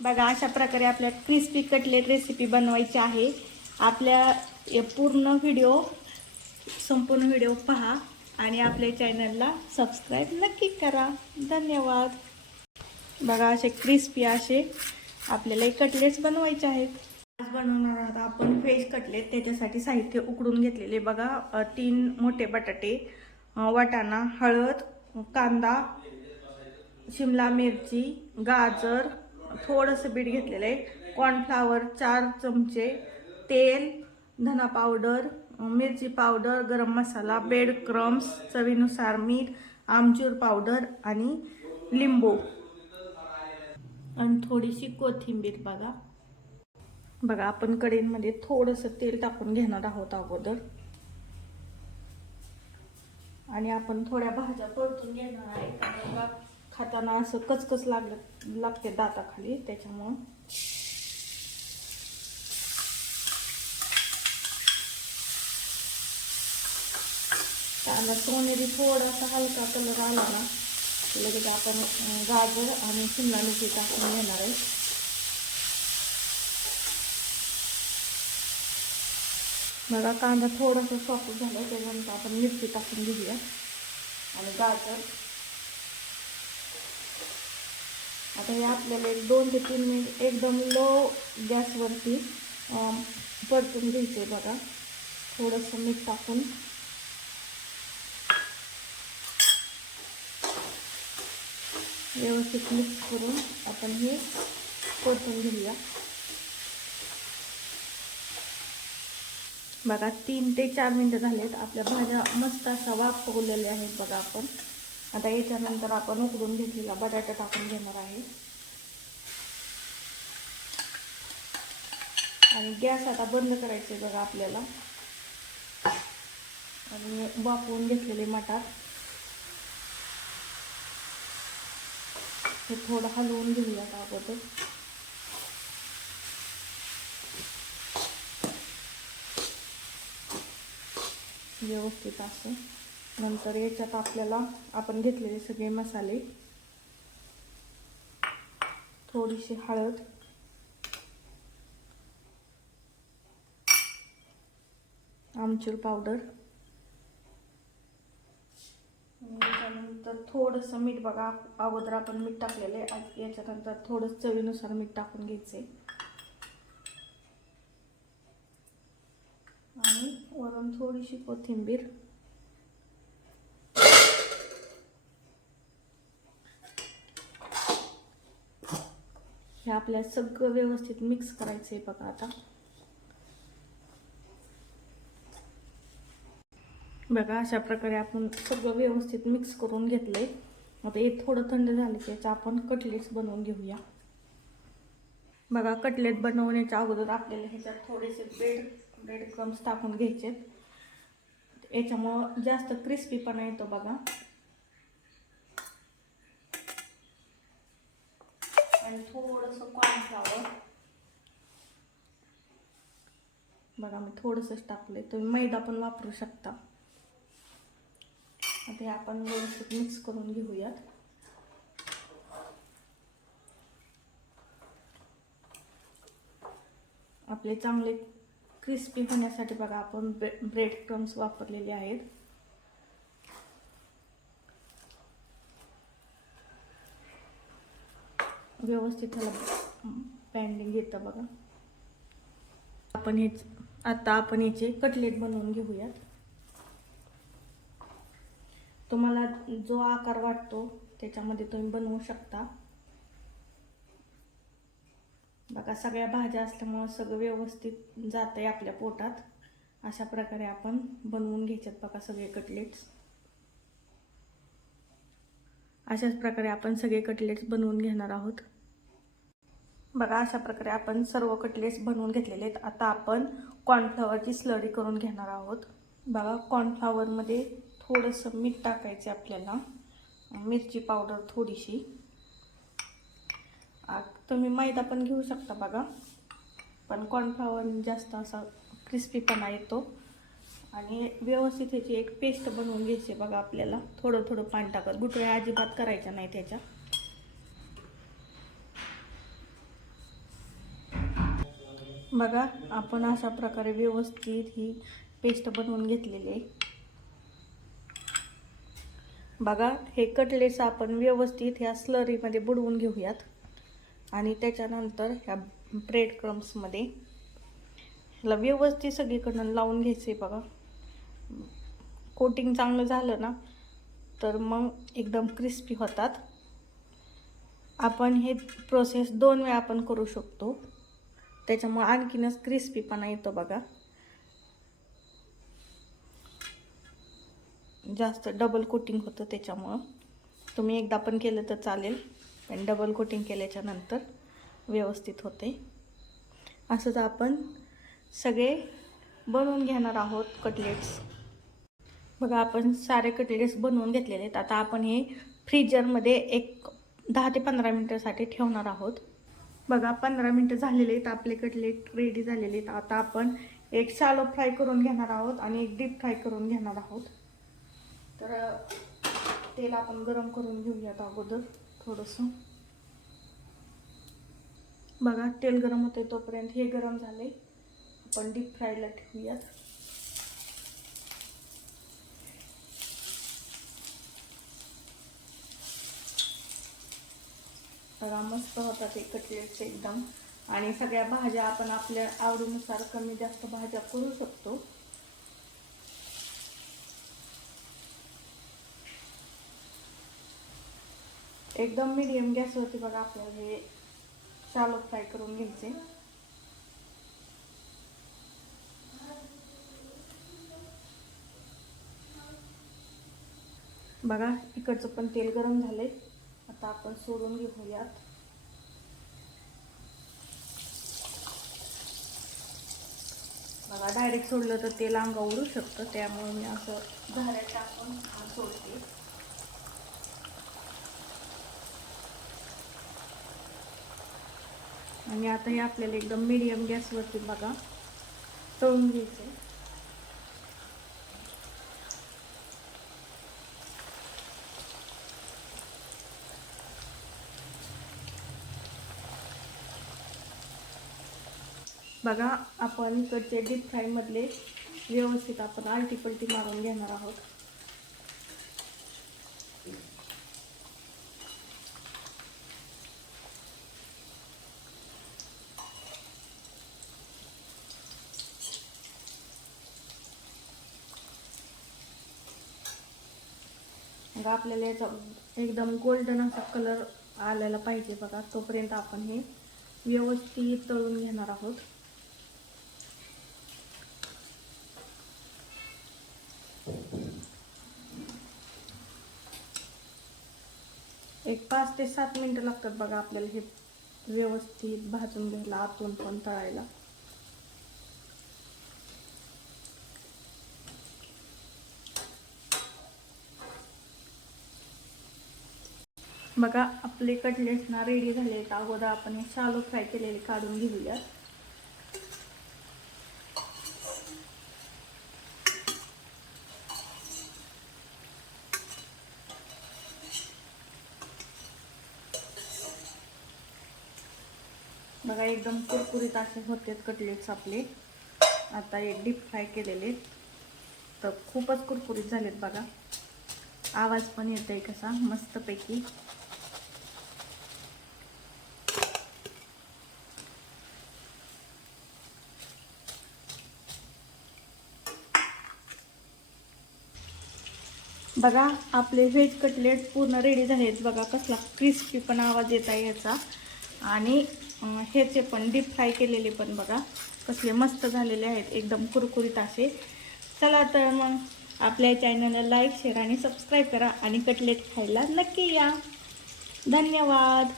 बघा अशा प्रकारे आपल्या क्रिस्पी कटलेट रेसिपी बनवायची आहे। आपल्या पूर्ण व्हिडिओ संपूर्ण व्हिडिओ पहा आणि आपल्या चॅनलला सबस्क्राईब नक्की करा। धन्यवाद। बघा असे क्रिस्पी असे आपल्याला कटलेट्स बनवायचे आहेत। आज बनवणार आहोत आपण व्हेज कटलेट। त्याच्यासाठी साहित्य उकडून घेतलेले बघा 3 मोठे बटाटे, वाटाणा, हळद, कांदा, शिमला मिरची, गाजर, थोडंसं बीट घेतलेलं आहे, कॉर्नफ्लावर 4 चमचे, तेल, धना पावडर, मिरची पावडर, गरम मसाला, ब्रेड क्रम्स, चवीनुसार मीठ, आमचूर पावडर आणि लिंबू आणि थोडीशी कोथिंबीर। बघा आपण कढईमध्ये थोडंसं तेल टाकून घेणार आहोत अगोदर आणि आपण थोड्या भाज्या परतून घेणार आहे। कारण खाताना असं कचकच लागते दाताखाली, त्याच्यामुळे त्याला सोनेरी थोडासा हलका कलर आला ना लगेच आपण गाजर आणि शिमला मिरची टाकून घेणार आहे। बघा कांदा थोडासा सॉफ्ट झाला, त्याच्यानंतर आपण मिरची टाकून घेऊया आणि गाजर। आता हे आपल्याला 2 ते 3 मिनिट एकदम लो गॅसवरती परतून घ्यायचे। बघा थोडंसं मीठ टाकून व्यवस्थित मिक्स करून आपण हे परतून घेऊया। बघा 3 ते 4 मिनिटं झालेत, आपल्या भाज्या मस्त असा वाफवलेल्या आहेत। बघा आपण आता याच्यानंतर आपण उकडून घेतलेला बटाटा टाकून घेणार आहे आणि गॅस आता बंद करायचे बघा आपल्याला। आणि वाफवून घेतलेले मटार हे थोडं हलवून घेऊयात अगोदर। व्यवस्थित असं नंतर याच्यात आपल्याला आपण घेतलेले सगळे मसाले, थोडीशी हळद, आमचूर पावडर, याच्यानंतर थोडंसं मीठ। बघा अगोदर आपण मीठ टाकलेले, याच्यानंतर थोडं चवीनुसार मीठ टाकून घ्यायचे आणि वरून थोडीशी कोथिंबीर। हे आपल्याला सगळं व्यवस्थित मिक्स करायचंय बघा। आता बघा अशा प्रकारे आपण सगळं व्यवस्थित मिक्स करून घेतलंय। आता हे थोडं थंड झालं की याचा आपण कटलेट्स बनवून घेऊया। बघा कटलेट बनवण्याच्या अगोदर आपल्याला ह्याच्यात थोडेसे ब्रेड क्रम्स टाकून घ्यायचे, याच्यामुळं जास्त क्रिस्पीपणा येतो बघा। आणि थोडंसं कॉर्नफ्लॉवर बघा मी थोडंसंच टाकलंय, तुम्ही मैदा पण वापरू शकता। आता हे आपण व्यवस्थित मिक्स करून घेऊयात। आपले चांगले क्रिस्पी होण्यासाठी बघा आपण ब्रेड क्रम्स वापरलेले आहेत। व्यवस्थित त्याला बँडिंग येतं बघा। आता आपण याचे कटलेट बनवून घेऊयात। तुम्हाला जो आकार वाटतो त्याच्यामध्ये तुम्ही बनवू शकता। बघा सगळ्या भाज्या असल्यामुळे सगळं व्यवस्थित जातंय आपल्या पोटात। अशा प्रकारे आपण बनवून घ्यायच्यात बघा सगळे कटलेट्स। अशाच प्रकारे आपण सगळे कटलेट्स बनवून घेणार आहोत। बघा अशा प्रकारे आपण सर्व कटलेट्स बनवून घेतलेले आहेत। आता आपण कॉर्नफ्लॉवरची स्लरी करून घेणार आहोत। बघा कॉर्नफ्लॉवरमध्ये थोडंसं मीठ टाकायचे आपल्याला, मिरची पावडर थोडीशी, तुम्ही मैदा पण घेऊ शकता बघा, पण कॉर्नफ्लॉवर जास्त असा क्रिस्पीपणा येतो। आणि व्यवस्थित ह्याची एक पेस्ट बनवून घ्यायची बघा आपल्याला। थोडं थोडं पाणी टाकत, गुठळ्या अजिबात करायच्या नाही त्याच्या। बघा आपण अशा प्रकारे व्यवस्थित ही पेस्ट बनवून घेतलेली आहे. बघा हे कटलेट्स आपण व्यवस्थित ह्या स्लरीमध्ये बुडवून घेऊयात आणि त्याच्यानंतर ह्या ब्रेड क्रम्समध्ये ह्याला व्यवस्थित सगळीकडून लावून घ्यायचे. बघा कोटिंग चांगलं झालं ना तर मग एकदम क्रिस्पी होतात. आपण हे प्रोसेस 2 वेळा आपण करू शकतो, त्याच्यामुळे आणखीनच क्रिस्पीपणा येतो. बघा जास्त डबल कोटिंग होतं, त्याच्यामुळं तुम्ही एकदा पण केलं तर चालेल, पण डबल कोटिंग केल्याच्या नंतर व्यवस्थित होते. असंच आपण सगळे बनवून घेणार आहोत कटलेट्स. बघा आपण सारे कटलेट्स बनवून घेतलेले आहेत. आता आपण हे फ्रीजरमध्ये एक 10 ते 15 मिनिटासाठी ठेवणार आहोत. बघा 15 मिनिटं झालेले आहेत, आपले कटलेट रेडी झालेले आहेत. आता आपण एक शॅलो फ्राय करून घेणार आहोत आणि एक डीप फ्राय करून घेणार आहोत. तर तेल आपण गरम करून घेऊयात अगोदर थोडंसं. बघा तेल गरम होते तोपर्यंत हे गरम झाले, आपण डीप फ्रायला ठेवूयात. बघा मस्त होतात ते कटलेट्स एकदम. आणि सगळ्या भाज्या आपण आपल्या आवडीनुसार कमी जास्त भाज्या करू शकतो. एकदम मीडियम गॅसवरती बघा आपल्याला हे शॅलो फ्राय करून घ्यायचे. बघा इकडचं पण तेल गरम झाले, आता आपण सोडून घेऊयात. बघा डायरेक्ट सोडलं तर तेल अंगावर उडू शकतं, त्यामुळे मी असं झाऱ्यात टाकून सोडते. आणि आता हे आपल्याला एकदम मीडियम गॅसवरती बघा तळून घ्यायचं. बघा आपण इकडचे डीप फ्राय मधले व्यवस्थित आपण आलटी पलटी मारून घेणार आहोत. मग आपल्याला याचा एकदम गोल्डन असा कलर आलेला पाहिजे. बघा तोपर्यंत आपण हे व्यवस्थित तळून घेणार आहोत. एक 5 ते 7 मिनिटं लागतात बघा आपल्याला हे व्यवस्थित भाजून घ्यायला, आतून पण तळायला. बघा आपले कटलेट्स ना रेडी झाले. अगोदर आपण हे शॅलो फ्राय केलेले काढून घेऊयात. बघा एकदम कुरकुरीत असे होते कटलेट्स आपले. आता एक डीप फ्राय केलेले तर खूपच कुरकुरीत झालेत. बघा आवाज पण येतोय कसा मस्तपैकी. बघा आपले व्हेज कटलेट पूर्ण रेडी झालेत. बघा कसला क्रिस्पी पण आवाज येत आहे याचा. आणि ह्याचे पण डीप फ्राय केलेले पण बघा कसले मस्त झालेले आहेत, एकदम कुरकुरीत असे. चला तर मग आपल्या चॅनलला लाईक शेअर आणि सबस्क्राईब करा आणि कटलेट खायला नक्की या. धन्यवाद.